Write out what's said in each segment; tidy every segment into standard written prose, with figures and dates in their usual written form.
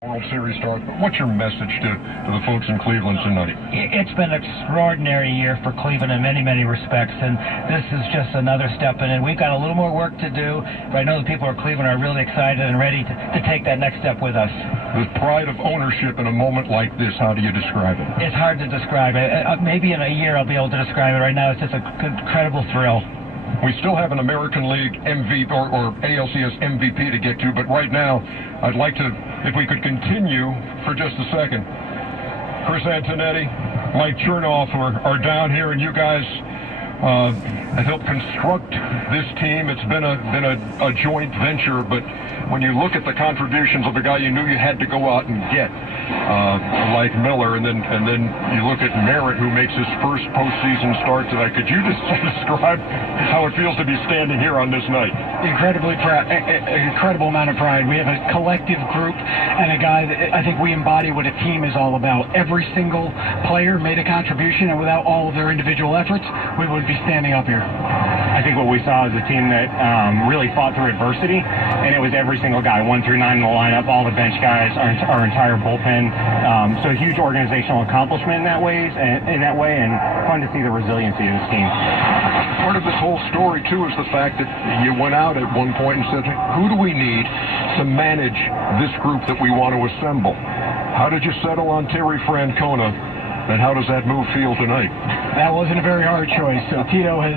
World Series start. What's your message to the folks in Cleveland tonight? It's been an extraordinary year for Cleveland in many, many respects, and this is just another step in it. We've got a little more work to do, but I know the people of Cleveland are really excited and ready to take that next step with us. The pride of ownership in a moment like this, how do you describe it? It's hard to describe it. Maybe in a year I'll be able to describe it. Right now it's just an incredible thrill. We still have an American League MVP or ALCS MVP to get to, but right now I'd like to, if we could continue for just a second. Chris Antonetti, Mike Chernoff are down here, and you guys have helped construct this team. It's been a joint venture, but when you look at the contributions of the guy you knew you had to go out and get, like Miller, and then you look at Merritt, who makes his first postseason start tonight. Could you just describe how it feels to be standing here on this night? Incredibly proud, an incredible amount of pride. We have a collective group and a guy that I think we embody what a team is all about. Every single player made a contribution, and without all of their individual efforts, we wouldn't be standing up here. I think what we saw is a team that really fought through adversity, and it was every single guy, 1 through 9 in the lineup, all the bench guys, our entire bullpen. So a huge organizational accomplishment in that way, and fun to see the resiliency of this team. Part of this whole story, too, is the fact that you went out at one point and said, who do we need to manage this group that we want to assemble? How did you settle on Terry Francona? And how does that move feel tonight? That wasn't a very hard choice. Tito has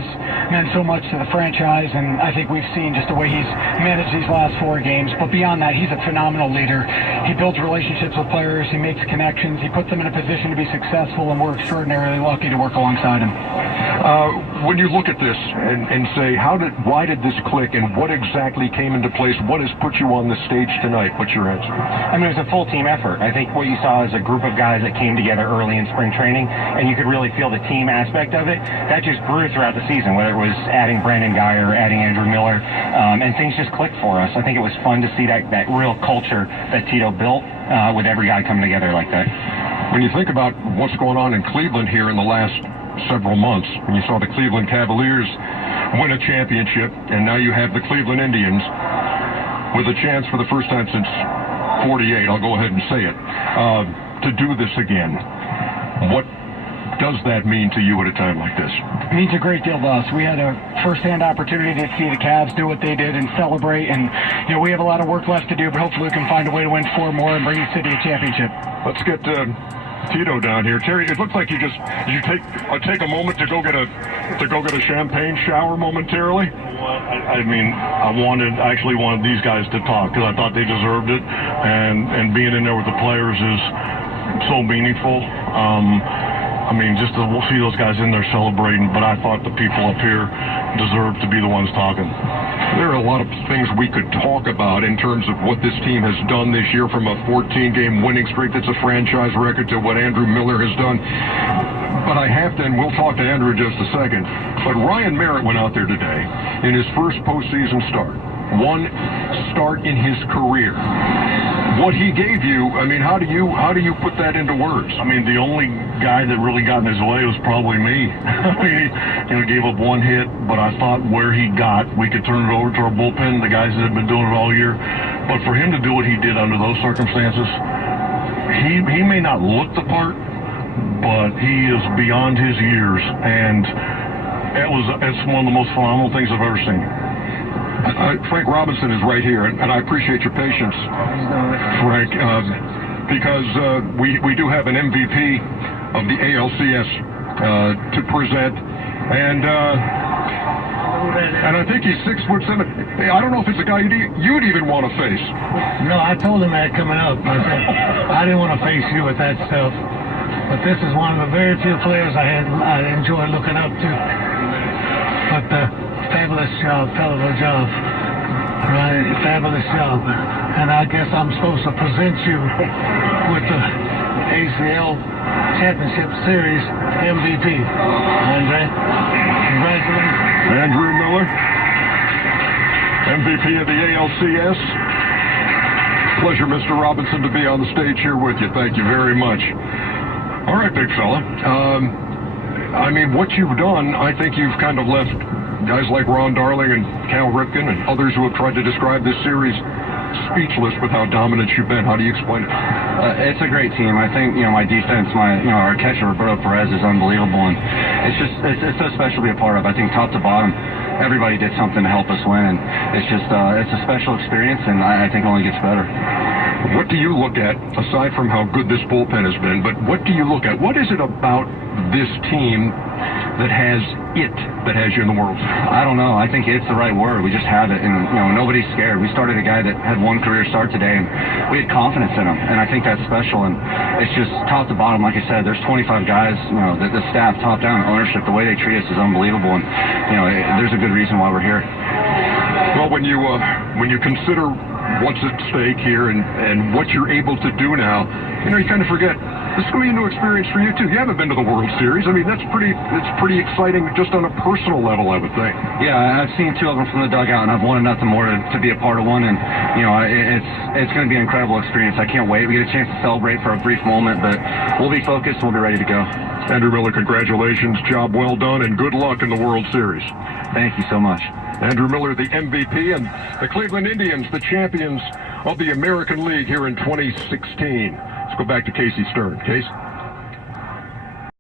meant so much to the franchise, and I think we've seen just the way he's managed these last 4 games. But beyond that, he's a phenomenal leader. He builds relationships with players. He makes connections. He puts them in a position to be successful, and we're extraordinarily lucky to work alongside him. When you look at this and say, why did this click, and what exactly came into place? What has put you on the stage tonight? What's your answer? I mean, it was a full team effort. I think what you saw is a group of guys that came together early in spring training, and you could really feel the team aspect of it. That just grew throughout the season, whether it was adding Brandon Geyer, adding Andrew Miller, and things just clicked for us. I think it was fun to see that real culture that Tito built with every guy coming together like that. When you think about what's going on in Cleveland here in the last several months, when you saw the Cleveland Cavaliers win a championship, and now you have the Cleveland Indians with a chance for the first time since 48, I'll go ahead and say it, to do this again. What does that mean to you at a time like this? It means a great deal to us. We had a first-hand opportunity to see the Cavs do what they did and celebrate, and we have a lot of work left to do, but hopefully we can find a way to win 4 more and bring the city a championship. Let's get Tito down here. Terry, it looks like did you take a moment to go get a champagne shower momentarily? I mean, I actually wanted these guys to talk because I thought they deserved it, and being in there with the players is so meaningful. I mean, just to see those guys in there celebrating, but I thought the people up here deserved to be the ones talking. There are a lot of things we could talk about in terms of what this team has done this year, from a 14-game winning streak that's a franchise record to what Andrew Miller has done. But I have to, and we'll talk to Andrew in just a second, but Ryan Merritt went out there today in his first postseason start. 1 start in his career. What he gave you, I mean, how do you put that into words? I mean, the only guy that really got in his way was probably me. I mean, he gave up 1 hit, but I thought where he got, we could turn it over to our bullpen, the guys that have been doing it all year. But for him to do what he did under those circumstances, he may not look the part, but he is beyond his years, and it's one of the most phenomenal things I've ever seen. Frank Robinson is right here, and I appreciate your patience, Frank, because we do have an MVP of the ALCS to present, and I think he's 6'7". I don't know if it's a guy you'd even want to face. No, I told him that coming up. I said, I didn't want to face you with that stuff, but this is one of the very few players I enjoy looking up to. But fabulous job, hell of a job, right? Fabulous job. And I guess I'm supposed to present you with the ACL Championship Series MVP. Andre, congratulations. Andrew Miller, MVP of the ALCS. Pleasure, Mr. Robinson, to be on the stage here with you. Thank you very much. All right, big fella. I mean, what you've done, I think you've kind of left guys like Ron Darling and Cal Ripken and others who have tried to describe this series speechless with how dominant you've been. How do you explain it? It's a great team. I think, my defense, our catcher, Roberto Perez, is unbelievable, and it's so special to be a part of. I think top to bottom, everybody did something to help us win, and it's a special experience, and I think it only gets better. What do you look at, aside from how good this bullpen has been, but what do you look at? What is it about this team that has you in the World Series? I don't know. I think it's the right word. We just have it, and nobody's scared. We started a guy that had one career start today, and we had confidence in him, and I think that's special. And it's just top to bottom, like I said. There's 25 guys. The staff, top down, ownership, the way they treat us is unbelievable, and there's a good reason why we're here. Well, when you consider what's at stake here and what you're able to do now, you kind of forget. This is going to be a new experience for you, too. You haven't been to the World Series. I mean, it's pretty exciting just on a personal level, I would think. Yeah, I've seen 2 of them from the dugout, and I've wanted nothing more to be a part of one. And, it's going to be an incredible experience. I can't wait. We get a chance to celebrate for a brief moment, but we'll be focused and we'll be ready to go. Andrew Miller, congratulations. Job well done, and good luck in the World Series. Thank you so much. Andrew Miller, the MVP, and the Cleveland Indians, the champions of the American League here in 2016. Let's go back to Casey Stern. Case?